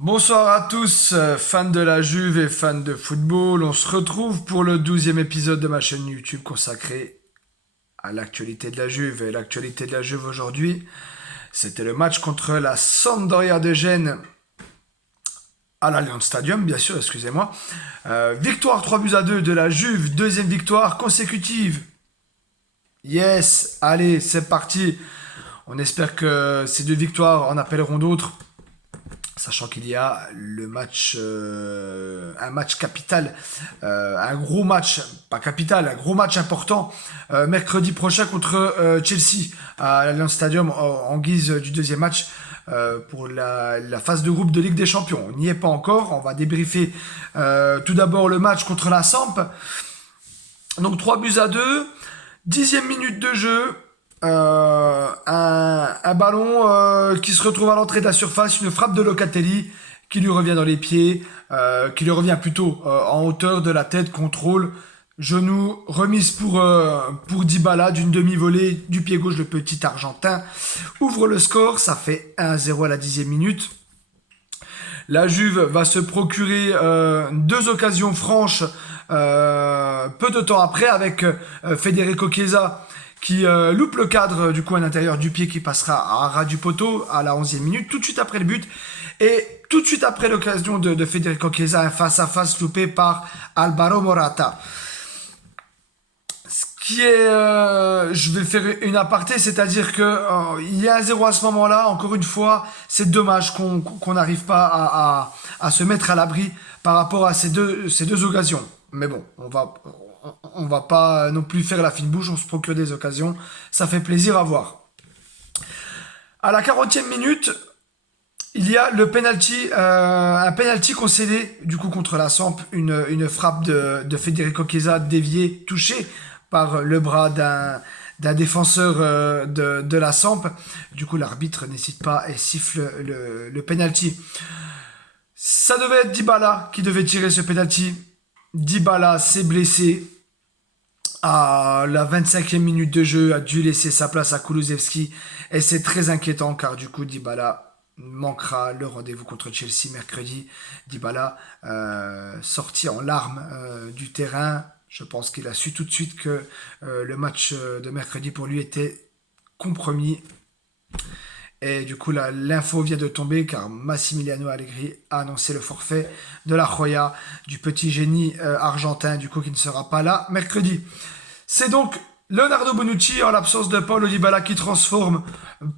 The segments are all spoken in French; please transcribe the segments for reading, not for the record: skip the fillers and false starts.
Bonsoir à tous, fans de la Juve et fans de football. On se retrouve pour le 12e épisode de ma chaîne YouTube consacrée à l'actualité de la Juve. Et l'actualité de la Juve aujourd'hui, c'était le match contre la Sampdoria de Gênes à l'Allianz Stadium, bien sûr, excusez-moi. Victoire 3-2 de la Juve, deuxième victoire consécutive. Yes, allez, c'est parti. On espère que ces deux victoires en appelleront d'autres. Sachant qu'il y a le match, un match capital, un gros match, pas capital, un gros match important, mercredi prochain contre Chelsea à l'Allianz Stadium en guise du deuxième match pour la phase de groupe de Ligue des Champions. On n'y est pas encore, on va débriefer tout d'abord le match contre la Samp. Donc 3-2, 10e minute de jeu. Un ballon qui se retrouve à l'entrée de la surface, une frappe de Locatelli qui lui revient dans les pieds, qui lui revient plutôt en hauteur de la tête, contrôle, genou, remise pour Dybala d'une demi-volée du pied gauche, le petit Argentin ouvre le score, ça fait 1-0 à la 10e minute. La Juve va se procurer deux occasions franches peu de temps après avec Federico Chiesa qui loupe le cadre du coup à l'intérieur du pied qui passera à ras du poteau à la 11e minute, tout de suite après le but. Et tout de suite après l'occasion de Federico Chiesa, un face-à-face loupé par Alvaro Morata. Ce qui est... je vais faire une aparté, c'est-à-dire que il y a un 0 à ce moment-là. Encore une fois, c'est dommage qu'on n'arrive pas à se mettre à l'abri par rapport à ces deux occasions. Mais bon, on va pas non plus faire la fine bouche, on se procure des occasions, ça fait plaisir à voir. À la 40e minute, il y a le penalty, un penalty concédé du coup contre la Samp, une frappe de Federico Chiesa déviée, touchée par le bras d'un défenseur de la Samp. Du coup, l'arbitre n'hésite pas et siffle le penalty. Ça devait être Dybala qui devait tirer ce penalty. Dybala s'est blessé à la 25e minute de jeu, a dû laisser sa place à Kulusevski et c'est très inquiétant car du coup Dybala manquera le rendez-vous contre Chelsea mercredi. Dybala sorti en larmes du terrain. Je pense qu'il a su tout de suite que le match de mercredi pour lui était compromis. Et du coup, l'info vient de tomber car Massimiliano Allegri a annoncé le forfait de la Joya, du petit génie argentin, du coup, qui ne sera pas là mercredi. C'est donc Leonardo Bonucci, en l'absence de Paulo Dybala, qui transforme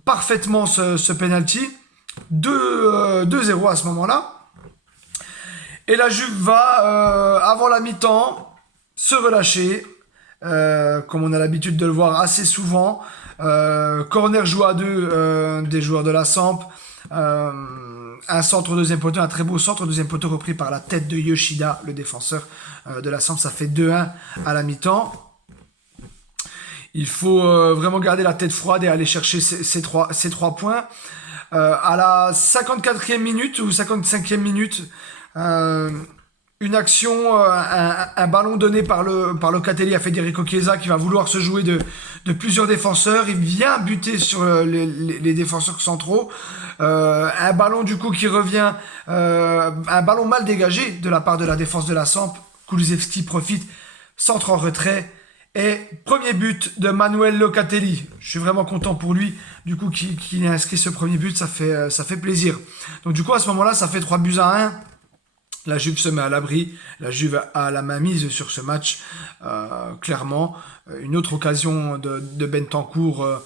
parfaitement ce penalty. 2-0 à ce moment-là. Et la Juve va, avant la mi-temps, se relâcher, comme on a l'habitude de le voir assez souvent. Corner joué à deux des joueurs de la Samp. Un centre au deuxième poteau, un très beau centre au deuxième poteau repris par la tête de Yoshida, le défenseur de la Samp. Ça fait 2-1 à la mi-temps. Il faut vraiment garder la tête froide et aller chercher ces trois points. À la 54e minute ou 55e minute, une action, un ballon donné par Locatelli à Federico Chiesa qui va vouloir se jouer de plusieurs défenseurs. Il vient buter sur les défenseurs centraux. Un ballon du coup qui revient, un ballon mal dégagé de la part de la défense de la Samp. Kulusevski profite, centre en retrait. Et premier but de Manuel Locatelli. Je suis vraiment content pour lui. Du coup, qu'il ait inscrit ce premier but, ça fait plaisir. Donc du coup, à ce moment-là, ça fait 3-1. La Juve se met à l'abri. La Juve a la main mise sur ce match. Clairement, une autre occasion de Bentancur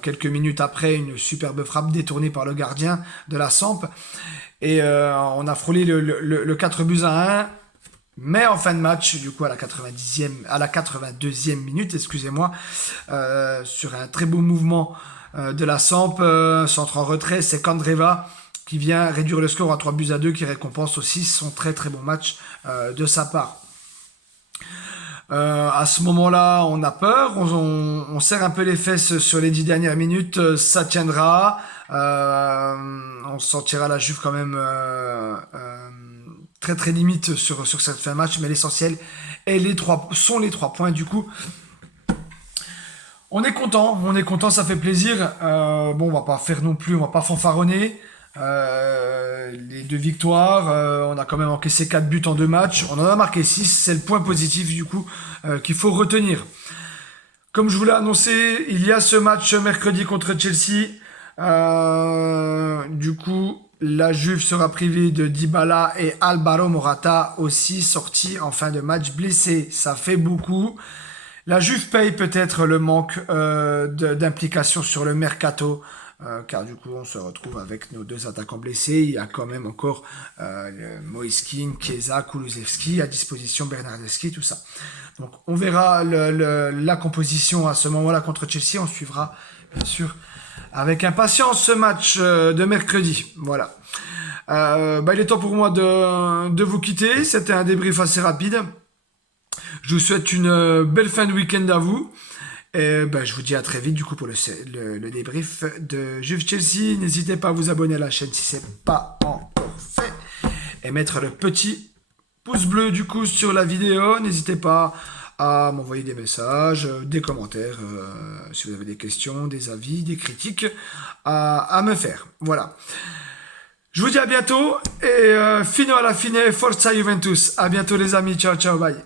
quelques minutes après, une superbe frappe détournée par le gardien de la Samp. Et on a frôlé le 4-1. Mais en fin de match, du coup à la 82e minute, excusez-moi, sur un très beau mouvement de la Samp, centre en retrait, c'est Candreva qui vient réduire le score à 3-2, qui récompense aussi son très très bon match de sa part. À ce moment-là, on a peur, on serre un peu les fesses sur les 10 dernières minutes, ça tiendra, on sentira la Juve quand même très très limite sur cette fin de match, mais l'essentiel sont les 3 points du coup. On est content, ça fait plaisir. Bon, on va pas faire non plus, on va pas fanfaronner. les 2 victoires. On a quand même encaissé 4 buts en 2 matchs. On en a marqué 6. C'est le point positif du coup qu'il faut retenir. Comme je vous l'ai annoncé, il y a ce match mercredi contre Chelsea. Du coup, la Juve sera privée de Dybala et Alvaro Morata aussi sortis en fin de match blessés. Ça fait beaucoup. La Juve paye peut-être le manque d'implication sur le mercato, car du coup on se retrouve avec nos 2 attaquants blessés. Il y a quand même encore Moise Kean, Chiesa, Kulusevski à disposition, Bernardeschi, tout ça. Donc on verra la composition à ce moment-là contre Chelsea. On suivra bien sûr avec impatience ce match de mercredi. Voilà. Il est temps pour moi de vous quitter. C'était un débrief assez rapide. Je vous souhaite une belle fin de week-end à vous. Et je vous dis à très vite du coup pour le débrief de Juve Chelsea. N'hésitez pas à vous abonner à la chaîne si ce n'est pas encore fait. Et mettre le petit pouce bleu du coup sur la vidéo. N'hésitez pas à m'envoyer des messages, des commentaires, si vous avez des questions, des avis, des critiques à me faire. Voilà. Je vous dis à bientôt et fino alla fine, Forza Juventus. À bientôt les amis. Ciao, ciao, bye.